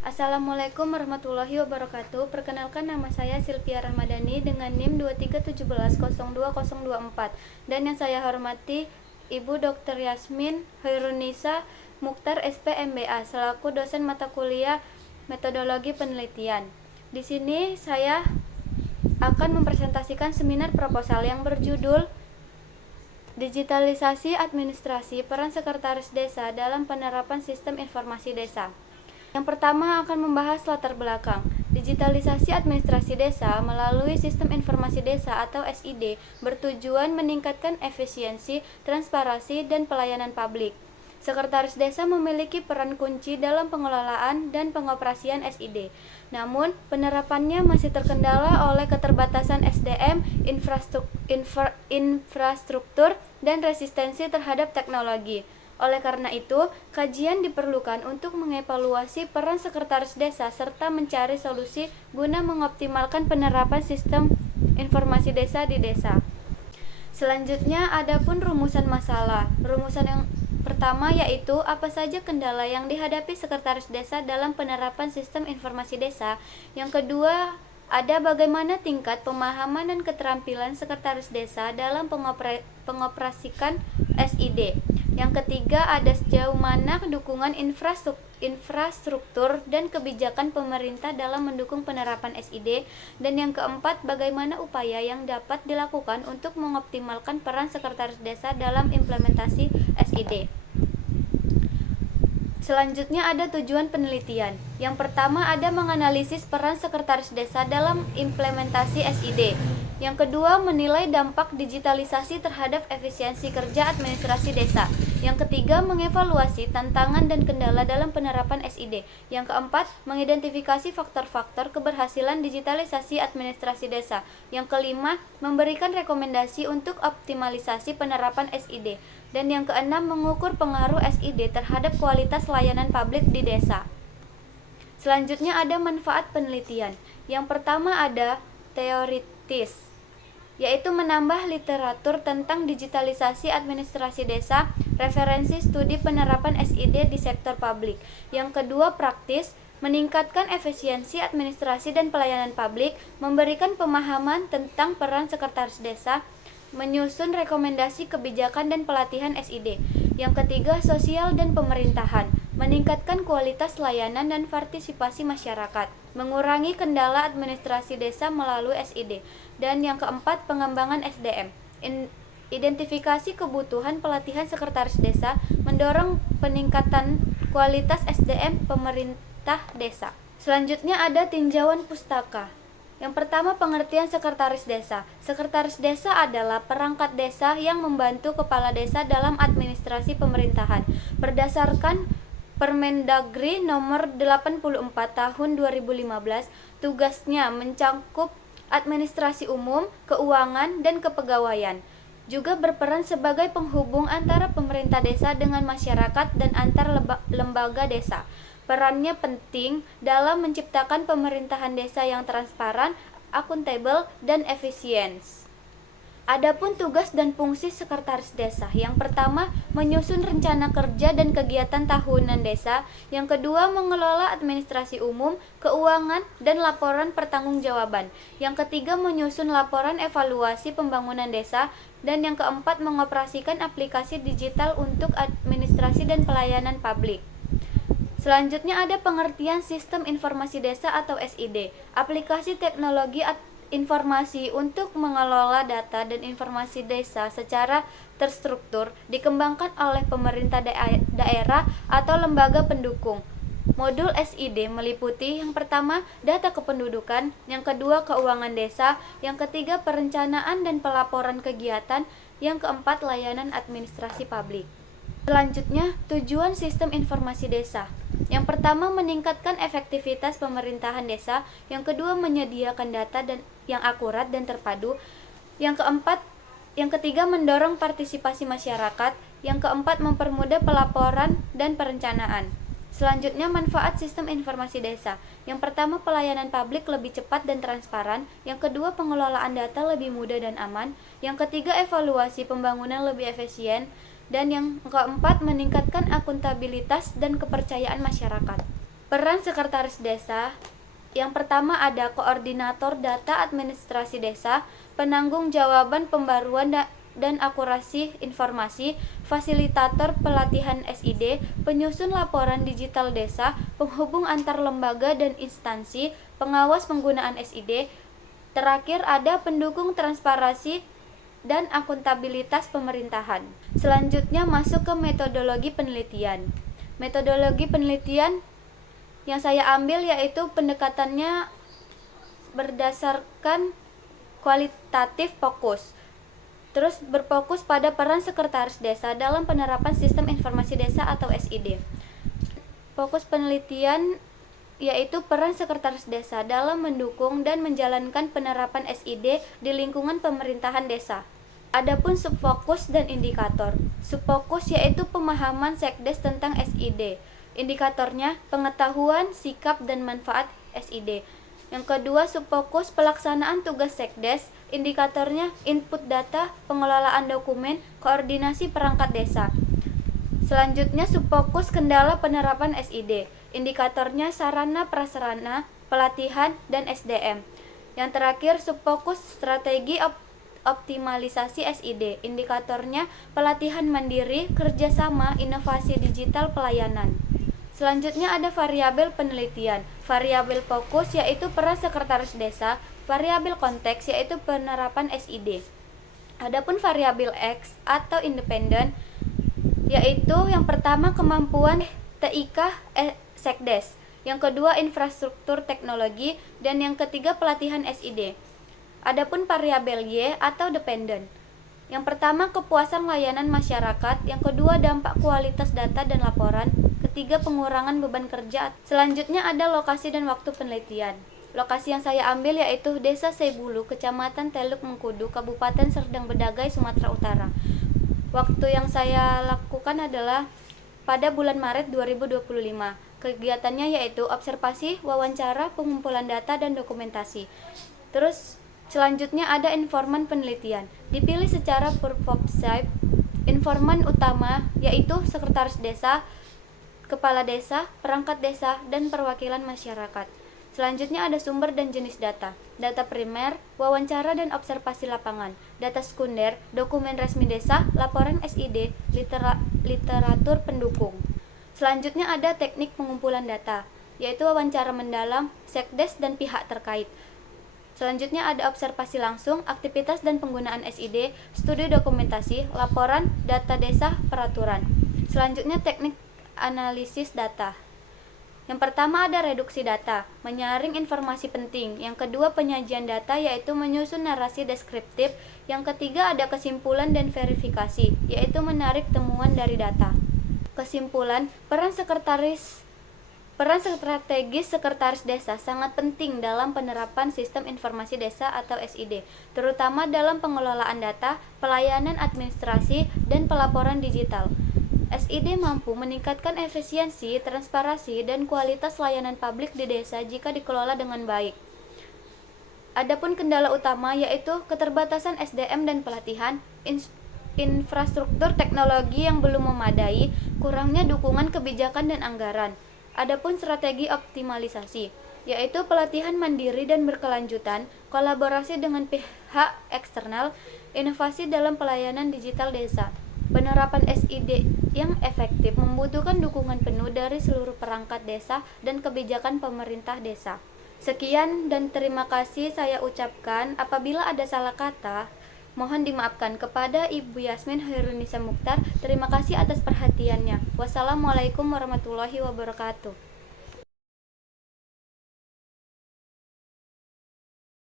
Assalamualaikum warahmatullahi wabarakatuh. Perkenalkan, nama saya Silvia Ramadhani dengan NIM 23170224 dan yang saya hormati Ibu Dr. Yasmin Hoirunisa Mukhtar SPMBA selaku dosen mata kuliah Metodologi Penelitian. Di sini saya akan mempresentasikan seminar proposal yang berjudul Digitalisasi Administrasi Peran Sekretaris Desa dalam Penerapan Sistem Informasi Desa. Yang pertama akan membahas latar belakang. Digitalisasi administrasi desa melalui Sistem Informasi Desa atau SID bertujuan meningkatkan efisiensi, transparansi, dan pelayanan publik. Sekretaris desa memiliki peran kunci dalam pengelolaan dan pengoperasian SID. Namun, penerapannya masih terkendala oleh keterbatasan SDM, infrastruktur, dan resistensi terhadap teknologi. Oleh karena itu, kajian diperlukan untuk mengevaluasi peran sekretaris desa serta mencari solusi guna mengoptimalkan penerapan sistem informasi desa di desa. Selanjutnya, adapun rumusan masalah. Rumusan yang pertama yaitu apa saja kendala yang dihadapi sekretaris desa dalam penerapan sistem informasi desa. Yang kedua, ada bagaimana tingkat pemahaman dan keterampilan sekretaris desa dalam pengoperasikan SID. Yang ketiga, ada sejauh mana dukungan infrastruktur dan kebijakan pemerintah dalam mendukung penerapan SID. Dan yang keempat, bagaimana upaya yang dapat dilakukan untuk mengoptimalkan peran sekretaris desa dalam implementasi SID. Selanjutnya ada tujuan penelitian. Yang pertama ada menganalisis peran sekretaris desa dalam implementasi SID. Yang kedua, menilai dampak digitalisasi terhadap efisiensi kerja administrasi desa. Yang ketiga, mengevaluasi tantangan dan kendala dalam penerapan SID. Yang keempat, mengidentifikasi faktor-faktor keberhasilan digitalisasi administrasi desa. Yang kelima, memberikan rekomendasi untuk optimalisasi penerapan SID. Dan yang keenam, mengukur pengaruh SID terhadap kualitas layanan publik di desa. Selanjutnya ada manfaat penelitian. Yang pertama ada teoritis, yaitu menambah literatur tentang digitalisasi administrasi desa, referensi studi penerapan SID di sektor publik. Yang kedua, praktis, meningkatkan efisiensi administrasi dan pelayanan publik, memberikan pemahaman tentang peran sekretaris desa, menyusun rekomendasi kebijakan dan pelatihan SID. Yang ketiga, sosial dan pemerintahan, meningkatkan kualitas layanan dan partisipasi masyarakat, mengurangi kendala administrasi desa melalui SID. Dan yang keempat, pengembangan SDM, identifikasi kebutuhan pelatihan sekretaris desa, mendorong peningkatan kualitas SDM pemerintah desa. Selanjutnya ada tinjauan pustaka. Yang pertama, pengertian sekretaris desa. Sekretaris desa adalah perangkat desa yang membantu kepala desa dalam administrasi pemerintahan. Berdasarkan Permendagri nomor 84 tahun 2015, tugasnya mencakup administrasi umum, keuangan, dan kepegawaian. Juga berperan sebagai penghubung antara pemerintah desa dengan masyarakat dan antar lembaga desa. Perannya penting dalam menciptakan pemerintahan desa yang transparan, akuntabel, dan efisien. Adapun tugas dan fungsi sekretaris desa. Yang pertama, menyusun rencana kerja dan kegiatan tahunan desa. Yang kedua, mengelola administrasi umum, keuangan, dan laporan pertanggungjawaban. Yang ketiga, menyusun laporan evaluasi pembangunan desa. Dan yang keempat, mengoperasikan aplikasi digital untuk administrasi dan pelayanan publik. Selanjutnya ada pengertian sistem informasi desa atau SID, aplikasi teknologi informasi untuk mengelola data dan informasi desa secara terstruktur, dikembangkan oleh pemerintah daerah atau lembaga pendukung. Modul SID meliputi yang pertama, data kependudukan, yang kedua, keuangan desa, yang ketiga, perencanaan dan pelaporan kegiatan, yang keempat, layanan administrasi publik. Selanjutnya, tujuan sistem informasi desa. Yang pertama, meningkatkan efektivitas pemerintahan desa. Yang kedua, menyediakan data yang akurat dan terpadu. Yang ketiga, mendorong partisipasi masyarakat. Yang keempat, mempermudah pelaporan dan perencanaan. Selanjutnya, manfaat sistem informasi desa. Yang pertama, pelayanan publik lebih cepat dan transparan. Yang kedua, pengelolaan data lebih mudah dan aman. Yang ketiga, evaluasi pembangunan lebih efisien. Dan yang keempat, meningkatkan akuntabilitas dan kepercayaan masyarakat. Peran sekretaris desa. Yang pertama ada koordinator data administrasi desa, penanggung jawaban pembaruan dan akurasi informasi, fasilitator pelatihan SID, penyusun laporan digital desa, penghubung antar lembaga dan instansi, pengawas penggunaan SID. Terakhir ada pendukung transparansi dan akuntabilitas pemerintahan. Selanjutnya masuk ke metodologi penelitian. Metodologi penelitian yang saya ambil yaitu pendekatannya berdasarkan kualitatif fokus. Terus berfokus pada peran sekretaris desa dalam penerapan sistem informasi desa atau SID. Fokus penelitian yaitu peran sekretaris desa dalam mendukung dan menjalankan penerapan SID di lingkungan pemerintahan desa. Adapun subfokus dan indikator. Subfokus yaitu pemahaman Sekdes tentang SID. Indikatornya pengetahuan, sikap, dan manfaat SID. Yang kedua, subfokus pelaksanaan tugas Sekdes. Indikatornya input data, pengelolaan dokumen, koordinasi perangkat desa. Selanjutnya, subfokus kendala penerapan SID. Indikatornya sarana prasarana, pelatihan, dan SDM. Yang terakhir, subfokus strategi optimalisasi SID. Indikatornya pelatihan mandiri, kerjasama, inovasi digital pelayanan. Selanjutnya ada variabel penelitian. Variabel fokus yaitu peran sekretaris desa, variabel konteks yaitu penerapan SID. Adapun variabel X atau independen yaitu yang pertama kemampuan TIK Sekdes, yang kedua infrastruktur teknologi, dan yang ketiga pelatihan SID. Adapun variabel Y atau dependen. Yang pertama kepuasan layanan masyarakat, yang kedua dampak kualitas data dan laporan, ketiga pengurangan beban kerja. Selanjutnya ada lokasi dan waktu penelitian. Lokasi yang saya ambil yaitu Desa Sebulu, Kecamatan Teluk Mengkudu, Kabupaten Serdang Bedagai, Sumatera Utara. Waktu yang saya lakukan adalah pada bulan Maret 2025. Kegiatannya yaitu observasi, wawancara, pengumpulan data, dan dokumentasi. Terus selanjutnya ada informan penelitian. Dipilih secara proporsional. Informan utama yaitu sekretaris desa, kepala desa, perangkat desa, dan perwakilan masyarakat. Selanjutnya ada sumber dan jenis data. Data primer, wawancara dan observasi lapangan. Data sekunder, dokumen resmi desa, laporan SID, literatur pendukung. Selanjutnya ada teknik pengumpulan data, yaitu wawancara mendalam, sekdes, dan pihak terkait. Selanjutnya ada observasi langsung, aktivitas dan penggunaan SID, studi dokumentasi, laporan, data desa, peraturan. Selanjutnya teknik analisis data. Yang pertama ada reduksi data, menyaring informasi penting. Yang kedua penyajian data yaitu menyusun narasi deskriptif. Yang ketiga ada kesimpulan dan verifikasi, yaitu menarik temuan dari data. Kesimpulan, peran strategis sekretaris desa sangat penting dalam penerapan sistem informasi desa atau SID, terutama dalam pengelolaan data, pelayanan administrasi, dan pelaporan digital. SID mampu meningkatkan efisiensi, transparansi, dan kualitas layanan publik di desa jika dikelola dengan baik. Adapun kendala utama yaitu keterbatasan SDM dan pelatihan, infrastruktur teknologi yang belum memadai, kurangnya dukungan kebijakan dan anggaran. Adapun strategi optimalisasi, yaitu pelatihan mandiri dan berkelanjutan, kolaborasi dengan pihak eksternal, inovasi dalam pelayanan digital desa. Penerapan SID yang efektif membutuhkan dukungan penuh dari seluruh perangkat desa dan kebijakan pemerintah desa. Sekian dan terima kasih saya ucapkan. Apabila ada salah kata, mohon dimaafkan. Kepada Ibu Yasmin Hairunisa Mukhtar, terima kasih atas perhatiannya. Wassalamualaikum warahmatullahi wabarakatuh.